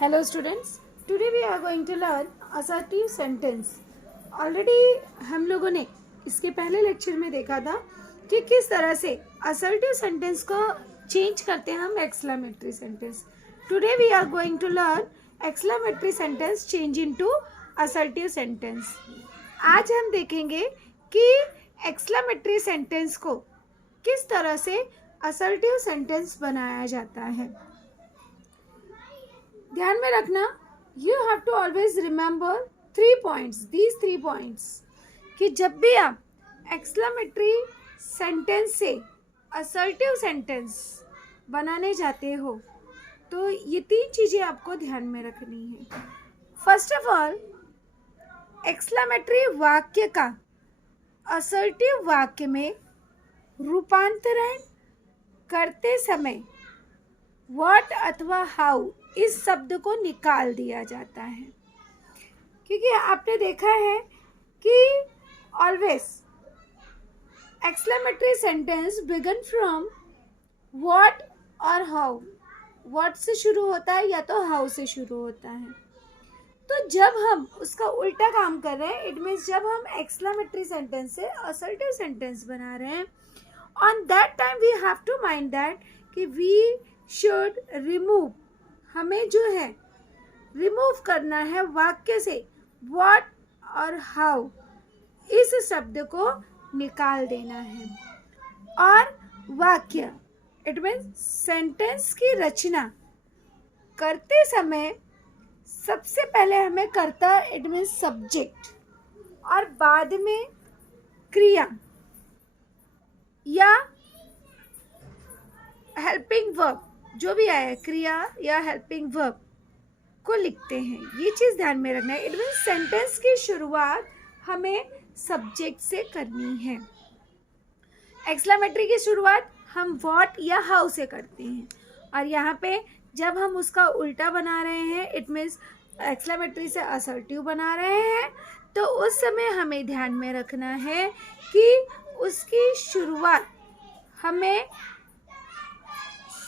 Hello students, today we are going to learn assertive sentence. Already हम लोगों ने इसके पहले लेक्चर में देखा था कि किस तरह से assertive sentence को चेंज करते हैं हम exclamatory sentence. Today we are going to learn exclamatory sentence change into assertive sentence. आज हम देखेंगे कि exclamatory sentence को किस तरह से assertive sentence बनाया जाता है. ध्यान में रखना, you have to always remember 3 points, these 3 points, कि जब भी आप एक्सक्लेमेटरी सेंटेंस से असर्टिव सेंटेंस बनाने जाते हो तो ये 3 चीज़ें आपको ध्यान में रखनी है. फर्स्ट ऑफ ऑल, एक्सक्लेमेटरी वाक्य का असर्टिव वाक्य में रूपांतरण करते समय व्हाट अथवा हाउ इस शब्द को निकाल दिया जाता है. क्योंकि आपने देखा है कि always exclamatory sentence begin from what और हाउ. व्हाट से शुरू होता है या तो हाउ से शुरू होता है. तो जब हम उसका उल्टा काम कर रहे हैं, इट मीन्स जब हम एक्सक्लेमेटरी सेंटेंस से असर्टिव सेंटेंस बना रहे हैं, on that time we have to mind that कि वी शुड रिमूव, हमें जो है रिमूव करना है वाक्य से व्हाट और हाउ इस शब्द को निकाल देना है. और वाक्य इट मीन्स सेंटेंस की रचना करते समय सबसे पहले हमें कर्ता इट मीन्स सब्जेक्ट और बाद में क्रिया या हेल्पिंग वर्ब, जो भी आया क्रिया या हेल्पिंग वर्ब को लिखते हैं. ये चीज़ ध्यान में रखना है. इट मीन्स सेंटेंस की शुरुआत हमें सब्जेक्ट से करनी है. एक्सक्लेमेटरी की शुरुआत हम व्हाट या हाउ से करते हैं, और यहाँ पे जब हम उसका उल्टा बना रहे हैं, इट मीन्स एक्सक्लेमेटरी से असर्टिव बना रहे हैं, तो उस समय हमें ध्यान में रखना है कि उसकी शुरुआत हमें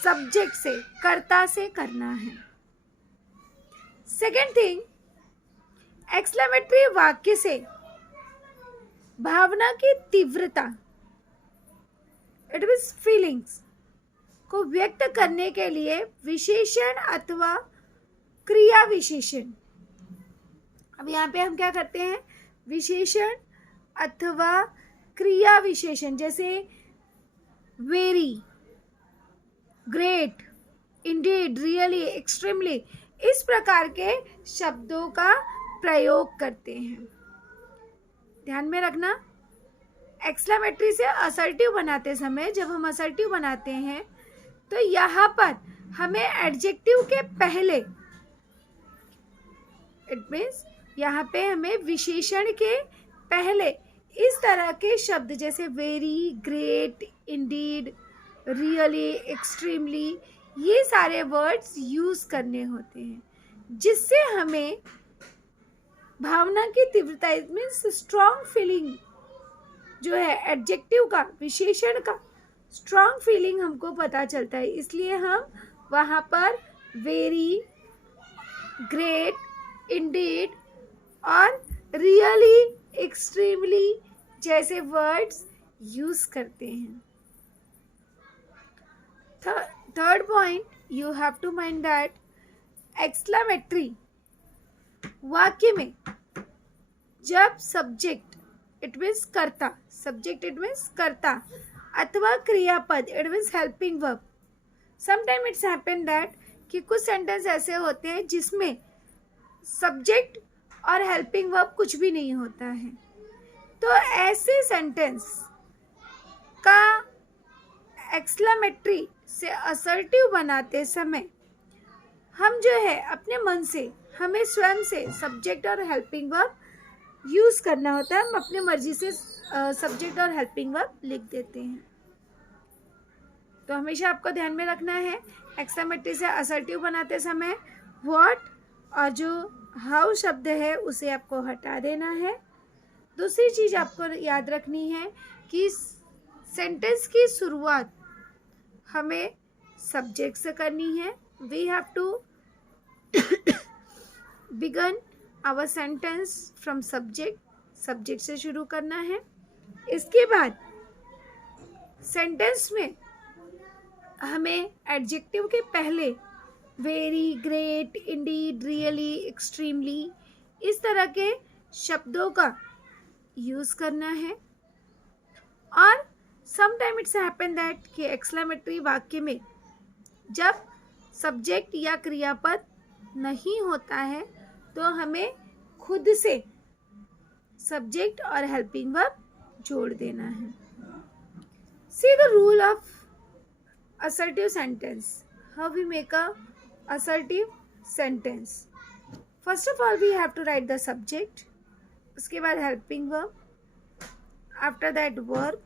सब्जेक्ट से, कर्ता से करना है. सेकेंड थिंग, एक्सक्लेमेटरी वाक्य से भावना की तीव्रता इट मीन्स फीलिंग्स को व्यक्त करने के लिए विशेषण अथवा क्रिया विशेषण. अब यहाँ पे हम क्या करते हैं, विशेषण अथवा क्रिया विशेषण, जैसे very, great, Indeed, really, extremely, इस प्रकार के शब्दों का प्रयोग करते हैं. ध्यान में रखना, एक्सक्लेमेटरी से असर्टिव बनाते समय जब हम असर्टिव बनाते हैं तो यहाँ पर हमें एडजेक्टिव के पहले, इट मीन्स यहाँ पे हमें विशेषण के पहले इस तरह के शब्द जैसे very, great, Indeed, really, extremely, ये सारे वर्ड्स यूज़ करने होते हैं, जिससे हमें भावना की तीव्रता इट मीन्स स्ट्रॉन्ग फीलिंग जो है एडजेक्टिव का, विशेषण का स्ट्रॉन्ग फीलिंग हमको पता चलता है. इसलिए हम वहाँ पर वेरी, ग्रेट, इंडीड और रियली, एक्सट्रीमली जैसे वर्ड्स यूज़ करते हैं. Third point, you have to mind that exclamatory वाक्य में जब सब्जेक्ट इट मीन्स कर्ता, सब्जेक्ट इट मीन्स कर्ता अथवा क्रियापद it means helping verb, sometime it's happen that कि कुछ सेंटेंस ऐसे होते हैं जिसमें सब्जेक्ट और हेल्पिंग वर्ब कुछ भी नहीं होता है. तो ऐसे सेंटेंस का एक्सक्लेमेटरी से असर्टिव बनाते समय हम जो है अपने मन से, हमें स्वयं से सब्जेक्ट और हेल्पिंग वर्ब यूज़ करना होता है. हम अपने मर्जी से सब्जेक्ट और हेल्पिंग वर्ब लिख देते हैं. तो हमेशा आपको ध्यान में रखना है, एक्सक्लेमेटरी से असर्टिव बनाते समय व्हाट और जो हाउ शब्द है उसे आपको हटा देना है. दूसरी चीज़ आपको याद रखनी है कि सेंटेंस की शुरुआत हमें सब्जेक्ट से करनी है. We have to begin our sentence from subject, subject से शुरू करना है। इसके बाद सेंटेंस में हमें एडजेक्टिव के पहले very, great, Indeed, really, extremely इस तरह के शब्दों का यूज करना है। और समटाइम इट्स हैपन दैट कि एक्सक्लेमेटरी वाक्य में जब सब्जेक्ट या क्रियापद नहीं होता है तो हमें खुद से सब्जेक्ट और हेल्पिंग वर्ब जोड़ देना है। See the rule of assertive sentence. How we make a assertive sentence? First of all, we have to write the subject. उसके बाद helping verb. After that verb.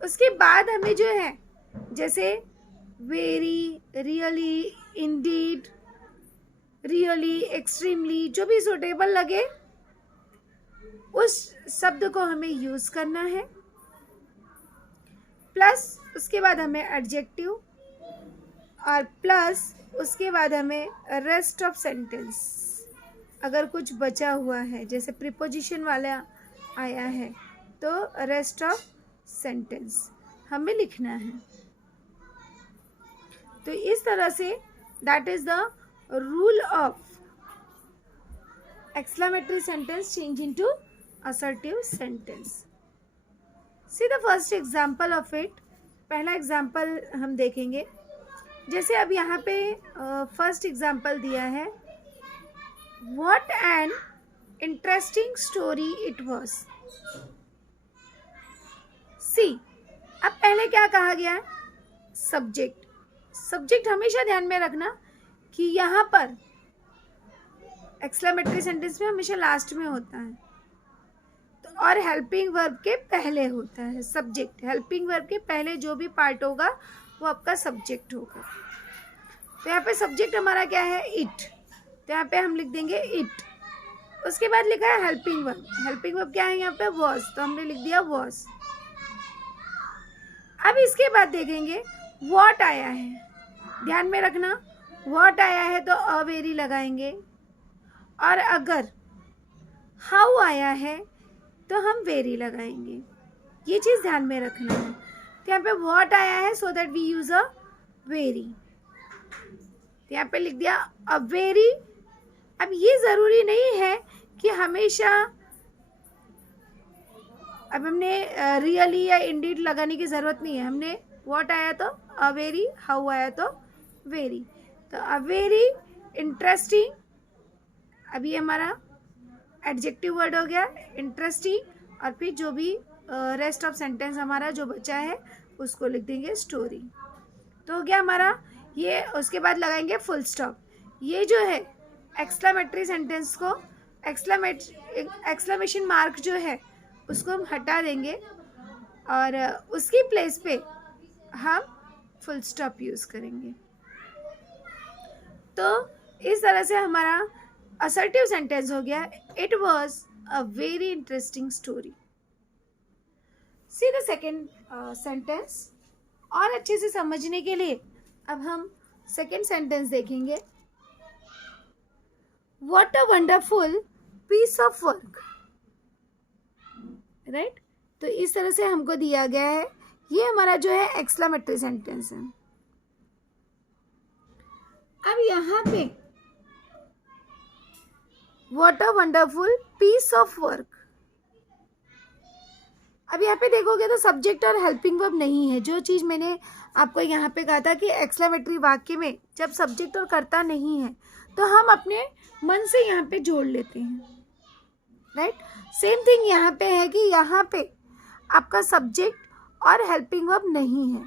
उसके बाद हमें जो है जैसे very, really, indeed, really, extremely जो भी suitable लगे उस शब्द को हमें यूज करना है। प्लस उसके बाद हमें एडजेक्टिव और प्लस उसके बाद हमें रेस्ट ऑफ सेंटेंस अगर कुछ बचा हुआ है जैसे प्रीपोजिशन वाला आया है तो रेस्ट ऑफ सेंटेंस हमें लिखना है। तो इस तरह say that is the rule of exclamatory sentence change into assertive sentence. See the first example of it. पहला एग्जाम्पल हम देखेंगे। जैसे अब यहाँ पे फर्स्ट एग्जाम्पल दिया है, what an interesting story it was. See, अब पहले क्या कहा गया है? सब्जेक्ट। सब्जेक्ट हमेशा ध्यान में रखना कि यहाँ पर एक्सक्लेमेटरी सेंटेंस में हमेशा लास्ट में होता है और हेल्पिंग वर्ब के पहले होता है सब्जेक्ट। हेल्पिंग वर्ब के पहले जो भी पार्ट होगा वो आपका सब्जेक्ट होगा। तो यहाँ पे सब्जेक्ट हमारा क्या है? इट। तो यहाँ पे हम लिख देंगे इट। उसके बाद लिखा है हेल्पिंग वर्ब। हेल्पिंग वर्ब क्या है यहाँ पे? वॉज। तो हमने लिख दिया वॉज। अब इसके बाद देखेंगे व्हाट आया है। ध्यान में रखना, व्हाट आया है तो अ वेरी लगाएंगे, और अगर हाउ आया है तो हम वेरी लगाएंगे। ये चीज़ ध्यान में रखना है। तो यहाँ पे व्हाट आया है so that we use a very. तो यहाँ पे लिख दिया अ वेरी। अब ये ज़रूरी नहीं है कि हमेशा अब हमने रियली या इंडीड लगाने की ज़रूरत नहीं है। हमने व्हाट आया तो अ वेरी, हाउ आया तो वेरी। तो अ वेरी इंटरेस्टिंग, अभी हमारा एडजेक्टिव वर्ड हो गया इंटरेस्टिंग, और फिर जो भी रेस्ट ऑफ सेंटेंस हमारा जो बचा है उसको लिख देंगे स्टोरी। तो हो गया हमारा ये। उसके बाद लगाएंगे फुल स्टॉप। ये जो है एक्सक्लेमेटरी सेंटेंस को एक्सक्लेमेशन मार्क जो है उसको हम हटा देंगे और उसकी प्लेस पे हम फुल स्टॉप यूज़ करेंगे। तो इस तरह से हमारा असर्टिव सेंटेंस हो गया, it was a very interesting story. See the second sentence. और अच्छे से समझने के लिए अब हम सेकेंड सेंटेंस देखेंगे। What a wonderful piece of work. Right. तो इस तरह से हमको दिया गया है। ये हमारा जो है एक्सक्लेमेटरी सेंटेंस है। अब यहाँ पे what a wonderful piece of work. अब यहाँ पे देखोगे तो सब्जेक्ट और हेल्पिंग वर्ब नहीं है। जो चीज़ मैंने आपको यहाँ पे कहा था कि एक्सक्लेमेटरी वाक्य में जब सब्जेक्ट और कर्ता नहीं है तो हम अपने मन से यहाँ पे जोड़ लेते हैं। राइट। सेम थिंग यहाँ पे है कि यहाँ पे आपका सब्जेक्ट और हेल्पिंग वर्ब नहीं है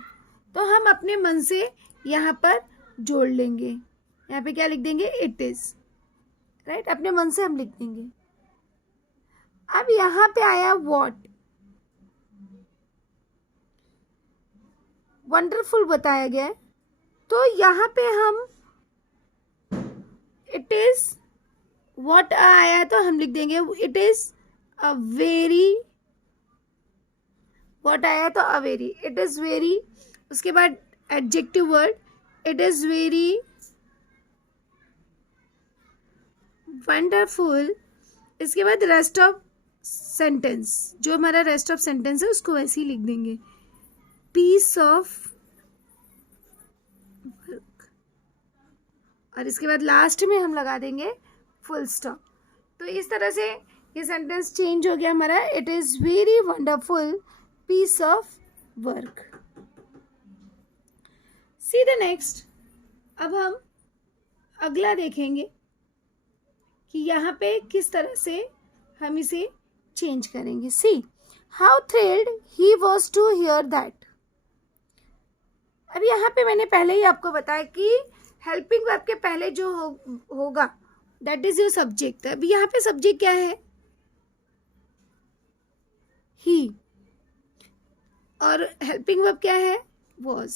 तो हम अपने मन से यहाँ पर जोड़ लेंगे। यहाँ पे क्या लिख देंगे? It is. राइट। अपने मन से हम लिख देंगे। अब यहाँ पे आया व्हाट। वंडरफुल बताया गया है तो यहाँ पे हम इट इज व्हाट आया तो हम लिख देंगे it is a very. What आया तो a very, it is very. उसके बाद adjective word, it is very wonderful. इसके बाद रेस्ट ऑफ सेंटेंस, जो हमारा रेस्ट ऑफ सेंटेंस है उसको वैसे ही लिख देंगे, पीस ऑफ वर्क। और इसके बाद लास्ट में हम लगा देंगे फुल स्टॉप। तो इस तरह से ये सेंटेंस चेंज हो गया हमारा, it is very wonderful piece of work. See the next. अब हम अगला देखेंगे कि यहाँ पे किस तरह से हम इसे चेंज करेंगे। See how thrilled he was to hear that. अब यहाँ पे मैंने पहले ही आपको बताया कि हेल्पिंग वर्ब के पहले जो होगा दैट इज योर सब्जेक्ट। अब यहाँ पे सब्जेक्ट क्या है, ही, और हेल्पिंग वर्ब क्या है, वॉज,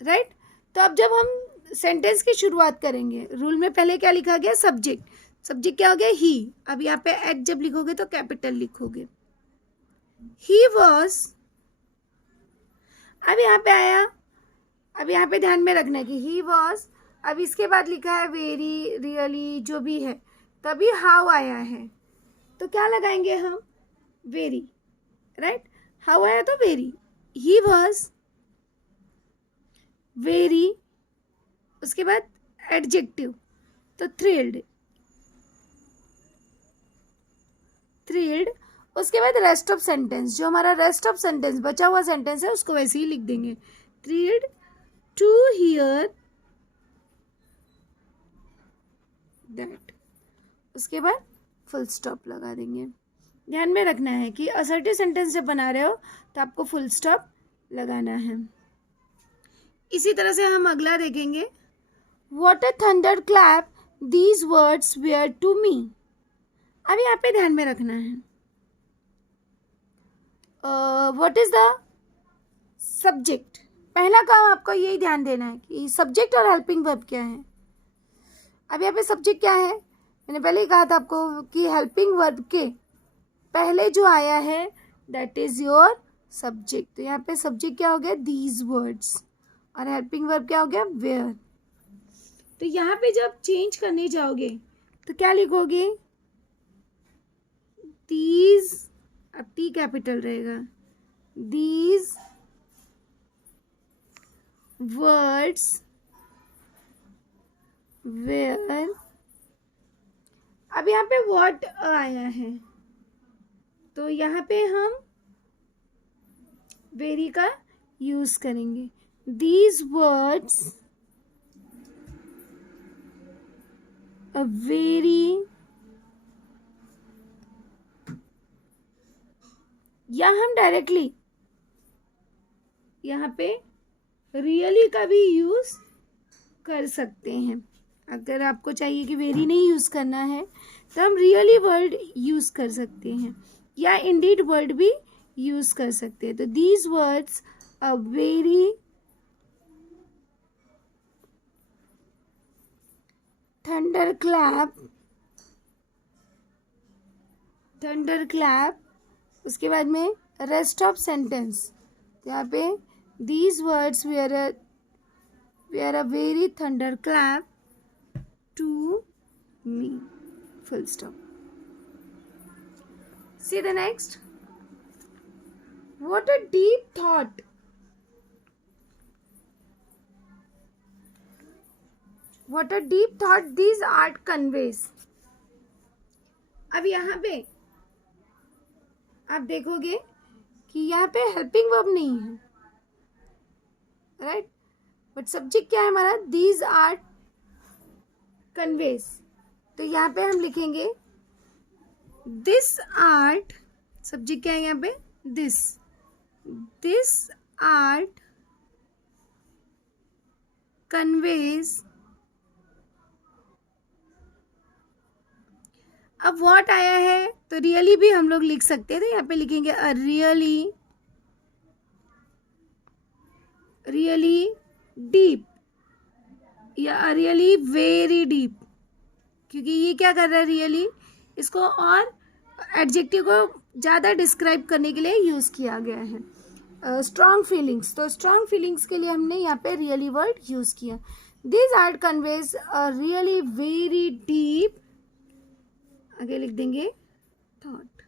राइट। तो अब जब हम सेंटेंस की शुरुआत करेंगे, रूल में पहले क्या लिखा गया, सब्जेक्ट। सब्जेक्ट क्या हो गया, ही। अब यहाँ पे एट जब लिखोगे तो कैपिटल लिखोगे, ही वॉज। अब यहाँ पे आया, अब यहाँ पे ध्यान में रखना है कि ही वॉज, अब इसके बाद लिखा है वेरी, रियली, जो भी है, तभी हाउ आया है, तो क्या लगाएंगे हम, वेरी, राइट। हाउ आया तो वेरी, ही वॉज वेरी, उसके बाद एडजेक्टिव तो थ्रिल्ड, थ्रिल्ड। उसके बाद रेस्ट ऑफ सेंटेंस, जो हमारा रेस्ट ऑफ सेंटेंस बचा हुआ सेंटेंस है उसको वैसे ही लिख देंगे, थ्रिल्ड टू हियर दैट। उसके बाद फुल स्टॉप लगा देंगे। ध्यान में रखना है कि असर्टिव सेंटेंस जब बना रहे हो तो आपको फुल स्टॉप लगाना है। इसी तरह से हम अगला देखेंगे, What a thunder clap these words were to me। अब यहाँ पे ध्यान में रखना है, what is the subject। पहला काम आपको यही ध्यान देना है कि सब्जेक्ट और हेल्पिंग वर्ब क्या है। अब यहाँ पे सब्जेक्ट क्या है, मैंने पहले ही कहा था आपको कि हेल्पिंग वर्ब के पहले जो आया है दैट इज योर सब्जेक्ट। तो यहाँ पे सब्जेक्ट क्या हो गया, these words, और हेल्पिंग वर्ब क्या हो गया, were। तो यहाँ पे जब चेंज करने जाओगे तो क्या लिखोगे, these, अब टी कैपिटल रहेगा, these words were। अब यहाँ पे what आया है तो यहाँ पे हम वेरी का यूज करेंगे, these words a very, या हम डायरेक्टली यहाँ पे रियली का भी यूज कर सकते हैं। अगर आपको चाहिए कि वेरी नहीं यूज करना है तो हम रियली वर्ड यूज कर सकते हैं, या इंडीड वर्ड भी यूज कर सकते हैं। तो these words a very thunder clap, thunder clap. उसके बाद में रेस्ट ऑफ सेंटेंस, यहाँ पे these words were a very thunder clap to me, full stop. See the next, what a deep thought. What a deep thought these art conveys। अब यहाँ पे आप देखोगे कि यहाँ पे हेल्पिंग वर्ब नहीं है, राइट, बट सब्जेक्ट क्या है हमारा, these art conveys। तो यहाँ पे हम लिखेंगे this art, सब्जेक्ट क्या है यहाँ पे, this art conveys। अब व्हाट आया है तो रियली भी हम लोग लिख सकते हैं, तो यहाँ पे लिखेंगे अ रियली, रियली डीप, या अ रियली वेरी डीप, क्योंकि ये क्या कर रहा है, रियली इसको और एडजेक्टिव को ज़्यादा डिस्क्राइब करने के लिए यूज़ किया गया है। स्ट्रॉन्ग फीलिंग्स, तो स्ट्रॉन्ग फीलिंग्स के लिए हमने यहाँ पे रियली वर्ड यूज़ किया। This art conveys a really very deep, आगे लिख देंगे, थॉट।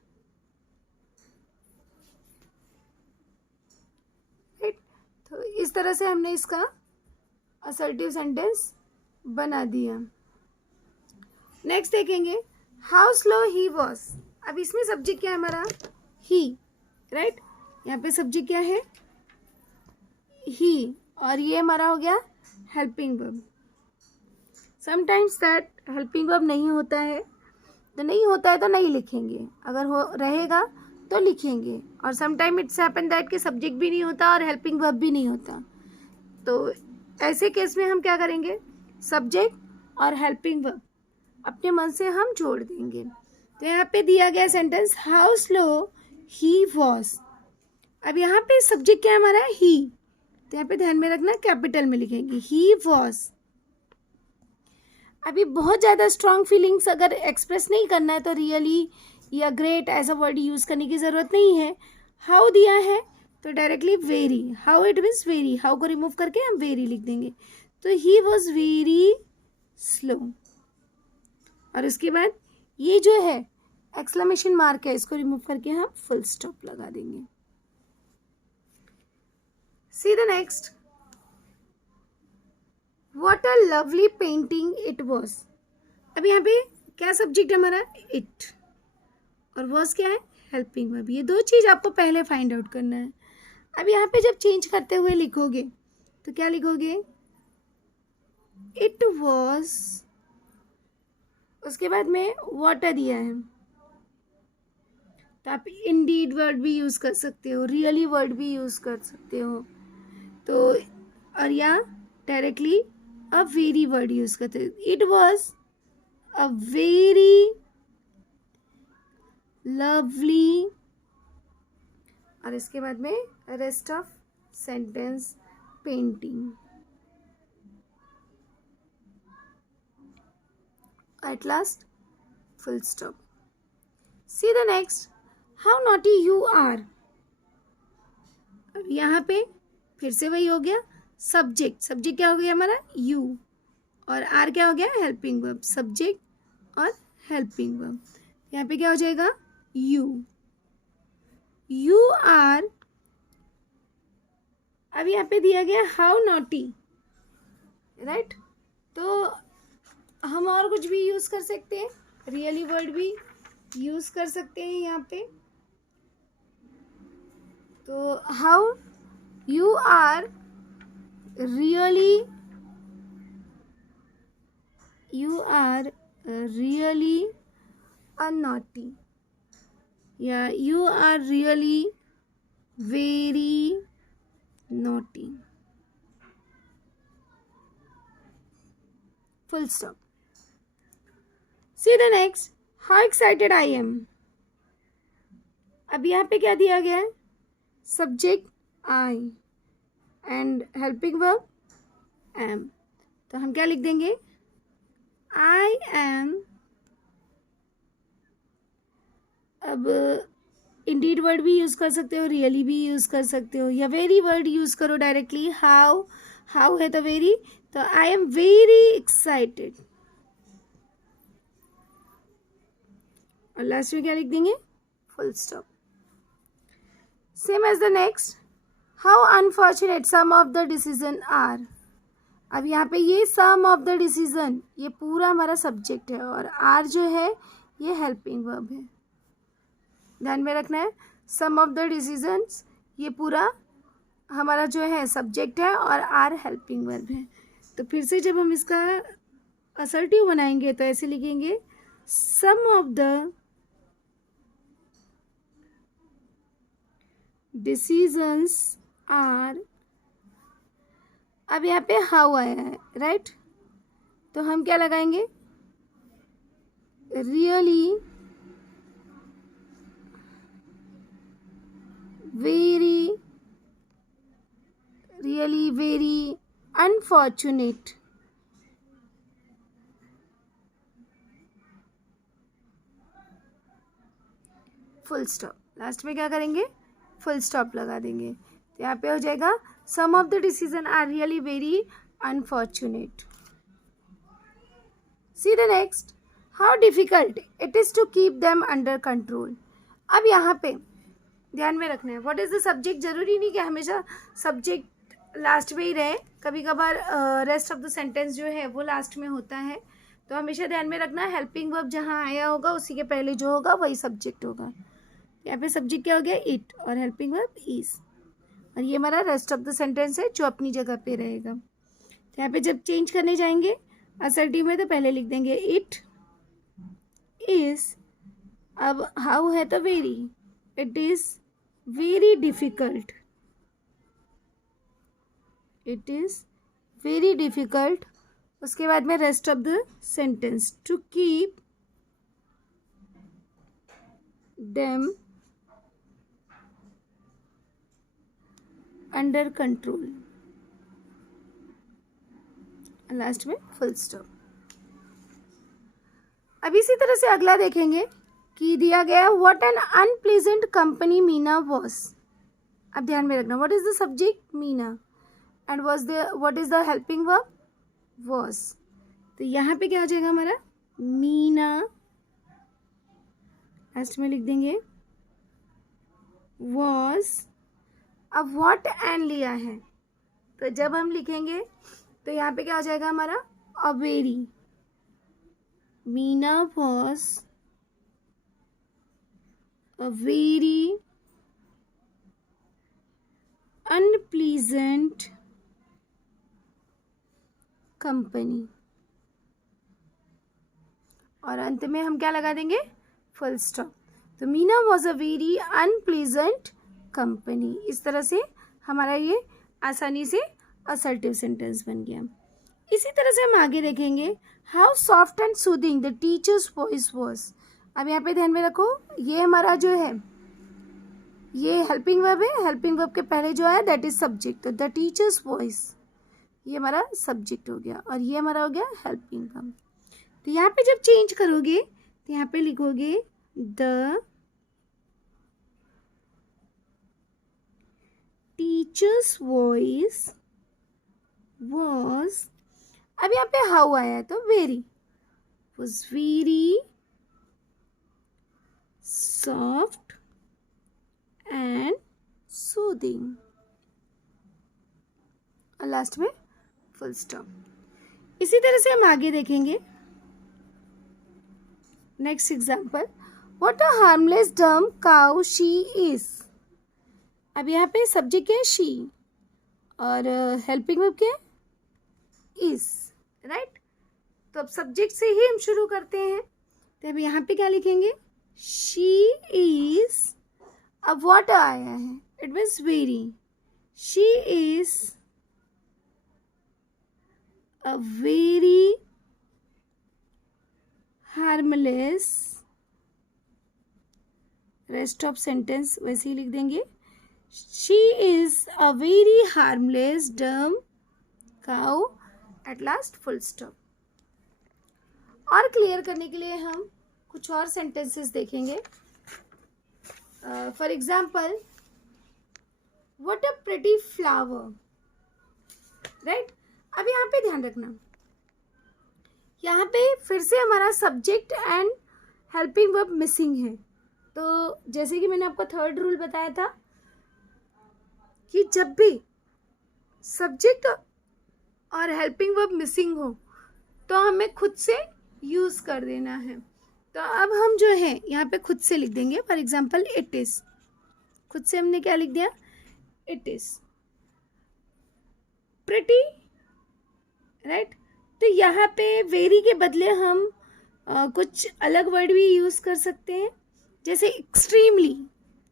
राइट, तो इस तरह से हमने इसका असर्टिव सेंटेंस बना दिया। नेक्स्ट देखेंगे, हाउ स्लो ही वॉज। अब इसमें सब्जेक्ट क्या है हमारा, ही, राइट, यहाँ पे सब्जेक्ट क्या है, ही, और ये हमारा हो गया helping verb. Sometimes that helping verb नहीं होता है, तो नहीं होता है तो नहीं लिखेंगे, अगर हो रहेगा तो लिखेंगे। और समटाइम इट्स हैपन दैट कि सब्जेक्ट भी नहीं होता और हेल्पिंग वर्ब भी नहीं होता, तो ऐसे केस में हम क्या करेंगे, सब्जेक्ट और हेल्पिंग वर्ब अपने मन से हम जोड़ देंगे। तो यहाँ पे दिया गया sentence, how slow he was. अब यहाँ पे सब्जेक्ट क्या है हमारा, ही, तो यहाँ पे ध्यान में रखना कैपिटल में लिखेंगे, ही वॉज। अभी बहुत ज़्यादा स्ट्रॉन्ग फीलिंग्स अगर एक्सप्रेस नहीं करना है तो रियली या ग्रेट ऐसा वर्ड यूज़ करने की ज़रूरत नहीं है। हाउ दिया है तो directly very, how it means very, how को रिमूव करके हम वेरी लिख देंगे। तो ही वॉज वेरी स्लो, और उसके बाद ये जो है एक्सक्लेमेशन मार्क है, इसको रिमूव करके हम फुल स्टॉप लगा देंगे। सी the next, what a lovely painting it was. अब यहाँ पे क्या सब्जेक्ट है हमारा, इट, और वॉज क्या है, हेल्पिंग वर्ब। ये दो चीज़ आपको पहले फाइंड आउट करना है। अब यहाँ पे जब चेंज करते हुए लिखोगे तो क्या लिखोगे, इट वॉज, उसके बाद में वाटर दिया है, तो आप इंडीड वर्ड भी यूज़ कर सकते हो, रियली वर्ड भी यूज़ कर सकते हो, तो और या directly a very word use करते हो। It was a very lovely, और इसके बाद में rest of sentence painting. At last full stop. See the next, how naughty you are. अब यहाँ पे फिर से वही हो गया, सब्जेक्ट, सब्जेक्ट क्या हो गया हमारा, यू, और आर क्या हो गया, हेल्पिंग वर्ब, सब्जेक्ट और हेल्पिंग वर्ब। यहाँ पे क्या हो जाएगा, यू, यू आर। अब यहाँ पे दिया गया हाउ नॉटी, राइट, तो हम और कुछ भी यूज़ कर सकते हैं, रियली वर्ड भी यूज़ कर सकते हैं यहाँ पे। तो how you are really, you are really a naughty, yeah, you are really very naughty, full stop. See the next, how excited I am। अब यहाँ पे क्या दिया गया है, subject I and helping verb am, तो हम क्या लिख देंगे, आई एम। अब इंडीड वर्ड भी यूज़ कर सकते हो, रियली भी यूज़ कर सकते हो, या वेरी वर्ड यूज़ करो डायरेक्टली, हाउ, हाउ है तो वेरी, तो आई एम वेरी एक्साइटेड, और लास्ट में क्या लिख देंगे, full stop. Same as the next, how unfortunate some of the decision are. अब यहाँ पे ये सम ऑफ द डिसीजन ये पूरा हमारा सब्जेक्ट है, और आर जो है ये हेल्पिंग वर्ब है, ध्यान में रखना है। सम ऑफ द डिसीजंस ये पूरा हमारा जो है सब्जेक्ट है, और आर हेल्पिंग वर्ब है। तो फिर से जब हम इसका असर्टिव बनाएंगे तो ऐसे लिखेंगे, सम ऑफ द डिसीजंस आर। अब यहाँ पे हाउ आया है, राइट, तो हम क्या लगाएंगे, really very, really very unfortunate, full stop. Last में क्या करेंगे, फुल स्टॉप लगा देंगे। तो यहाँ पे हो जाएगा, some of the decision are really very unfortunate. See the next. How difficult it is to keep them under control. अब यहाँ पे ध्यान में रखना है, व्हाट इज द सब्जेक्ट. जरूरी नहीं कि हमेशा सब्जेक्ट लास्ट में ही रहे, कभी कभार रेस्ट ऑफ द सेंटेंस जो है वो लास्ट में होता है. तो हमेशा ध्यान में रखना, हेल्पिंग वर्ब जहाँ आया होगा उसी के पहले जो होगा वही सब्जेक्ट होगा. यहाँ पे सब्जेक्ट क्या हो गया, इट, और हेल्पिंग वर्ब इज, और ये हमारा रेस्ट ऑफ द सेंटेंस है जो अपनी जगह पे रहेगा. तो यहाँ पे जब चेंज करने जाएंगे असर्टिव में तो पहले लिख देंगे इट इज. अब हाउ है तो very, it is very difficult, it is very difficult. उसके बाद में rest of the sentence, to keep them under control, last में फुल स्टॉप. अब इसी तरह से अगला देखेंगे कि दिया गया what an unpleasant company Meena was. अब ध्यान में रखना, what is the subject Meena and was the, what is the helping verb was. तो यहाँ पे क्या हो जाएगा हमारा, मीना, लास्ट में लिख देंगे वॉज. अब व्हाट एन लिया है तो जब हम लिखेंगे तो यहाँ पे क्या हो जाएगा हमारा, a very. Meena was a very unpleasant company, और अंत में हम क्या लगा देंगे, फुल स्टॉप. तो Meena was a very unpleasant company. इस तरह से हमारा ये आसानी से असर्टिव सेंटेंस बन गया. इसी तरह से हम आगे देखेंगे, how soft and soothing the teachers voice was. अब यहाँ पे ध्यान में रखो, ये हमारा जो है ये हेल्पिंग वर्ब है, हेल्पिंग वर्ब के पहले जो है दैट इज सब्जेक्ट. तो द टीचर्स वॉइस ये हमारा सब्जेक्ट हो गया, और ये हमारा हो गया हेल्पिंग वर्ब. तो यहाँ पे जब चेंज करोगे तो यहाँ पे लिखोगे द टीचर्स वॉइस वॉज. अब यहाँ पे हाउ आया है तो very, was very soft and soothing, और लास्ट में फुल स्टॉप. इसी तरह से हम आगे देखेंगे next example, what a harmless dumb cow she is. अब यहाँ पे सब्जेक्ट क्या है, शी, और हेल्पिंग वर्ब क्या है, इज, राइट. तो अब सब्जेक्ट से ही हम शुरू करते हैं. तो अब यहाँ पे क्या लिखेंगे, शी इज. अब व्हाट आया है, it means very. She is a very harmless, rest of sentence वैसे ही लिख देंगे, she is a very harmless dumb cow, at last full stop. और क्लियर करने के लिए हम कुछ और सेंटेंसेस देखेंगे. For example, what a pretty flower, right. अब यहाँ पे ध्यान रखना, यहाँ पे फिर से हमारा subject and helping verb missing है. तो जैसे कि मैंने आपको थर्ड रूल बताया था कि जब भी सब्जेक्ट और हेल्पिंग वर्ब मिसिंग हो तो हमें खुद से यूज़ कर देना है. तो अब हम जो है यहाँ पे खुद से लिख देंगे. फॉर एग्जाम्पल, इट इज़, खुद से हमने क्या लिख दिया, इट इज़ प्रिटी, राइट. तो यहाँ पे वेरी के बदले हम कुछ अलग वर्ड भी यूज़ कर सकते हैं, जैसे एक्सट्रीमली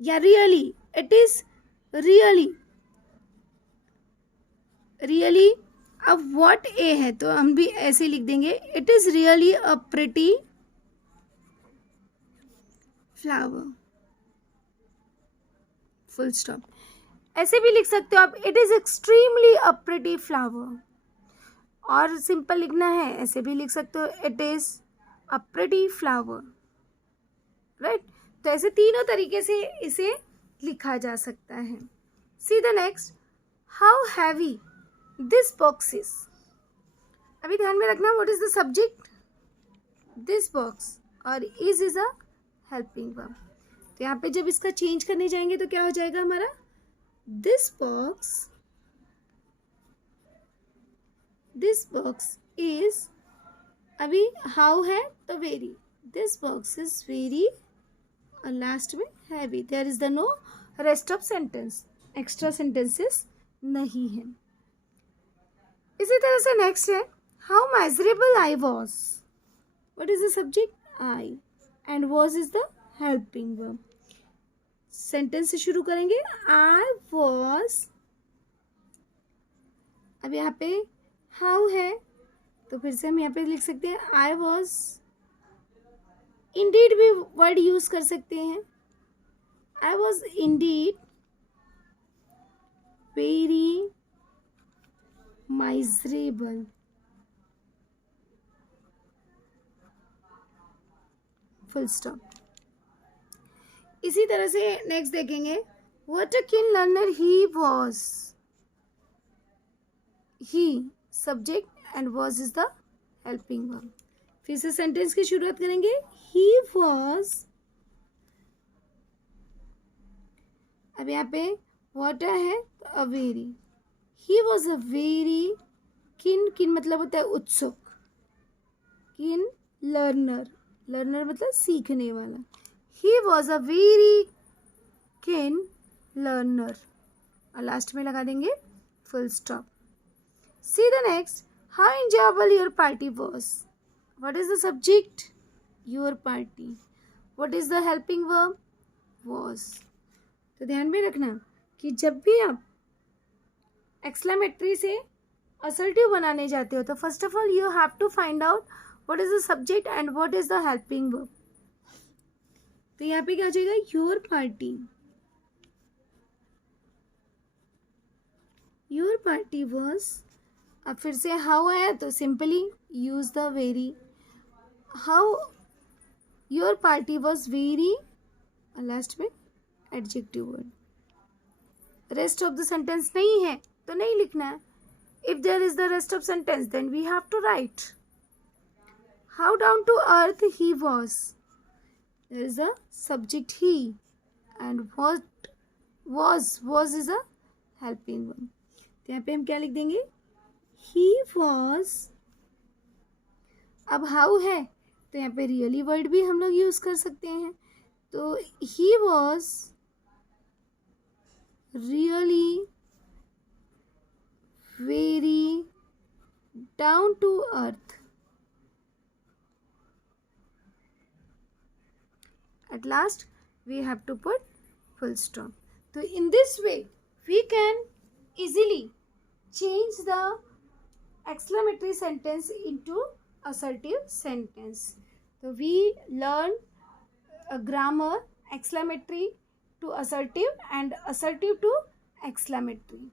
या really. It is really, really. अब व्हाट ए है तो हम भी ऐसे लिख देंगे, it is really a pretty flower, full stop. ऐसे भी लिख सकते हो आप, it is extremely a pretty flower. और सिंपल लिखना है ऐसे भी लिख सकते हो, it is a pretty flower, right. तो ऐसे तीनों तरीके से इसे लिखा जा सकता है. सी the next, how heavy this box is. अभी ध्यान में रखना, what is the subject, this box, और इज अ हेल्पिंग वर्ब। तो यहाँ पे जब इसका चेंज करने जाएंगे तो क्या हो जाएगा हमारा, दिस बॉक्स इज, अभी हाउ है तो very, this box is very, और लास्ट में heavy, there is the no rest of sentence, extra sentences नहीं है। इसी तरह से नेक्स्ट है, how miserable I was, what is the subject, I, and was is the helping verb. Sentence से शुरू करेंगे, आई वॉज, अब यहाँ पे हाउ है तो फिर से हम यहाँ पे लिख सकते हैं आई वॉज, इंडीड भी वर्ड यूज कर सकते हैं, I was Indeed very miserable, full stop. इसी तरह से नेक्स्ट देखेंगे, व्हाट अ कीन learner he was, he subject and was is the helping verb. फिर से सेंटेंस की शुरुआत करेंगे, ही वॉज, अब यहाँ पे व्हाट है तो a very, he was a very किन, किन मतलब होता है उत्सुक, किन लर्नर, लर्नर मतलब सीखने वाला, ही वॉज अ वेरी किन लर्नर, और लास्ट में लगा देंगे full stop. See the next, how enjoyable your party was, what is the subject, your party, what is the helping verb, was. तो ध्यान में रखना कि जब भी आप एक्सक्लेमेटरी से असर्टिव बनाने जाते हो तो first of all you have to find out what is the subject and what is the helping verb. तो यहाँ पे क्या हो जाएगा, your party, your party was, अब फिर से हाउ आया तो simply use the very, how your party was very, last में adjective word. Rest of the sentence नहीं है तो नहीं लिखना है, if there is the rest of sentence then we have to write, how down to earth he was, there is a subject he, and what was is a helping verb. तो यहाँ पे हम क्या लिख देंगे, ही वॉज, अब how है तो यहाँ पे रियली वर्ड भी हम लोग यूज कर सकते हैं, तो he was really very down to earth, at last we have to put full stop. So in this way we can easily change the exclamatory sentence into assertive sentence. So we learn a grammar, exclamatory to assertive and assertive to exclamatory.